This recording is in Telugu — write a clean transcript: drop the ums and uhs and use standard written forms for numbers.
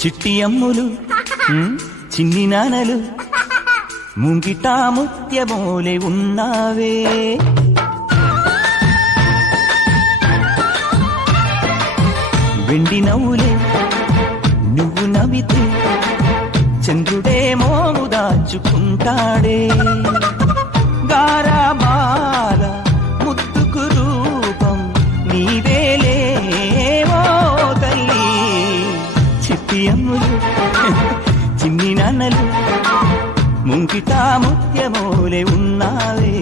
చిట్టి అమ్ములు చిన్ని నానలు ముంగిటా ముత్యమోలే ఉన్నావే. వెండి నవ్వులే నువ్వు నవ్వితే చంద్రుడే మోము దాచుకుంటాడే. గారాబాల ముద్దుకు రూపం నీవేలే ఓ తల్లి. చిట్టి అమ్ములు చిన్ని నాన్నలు ముంగిటా ముత్యమోలే ఉన్నావే.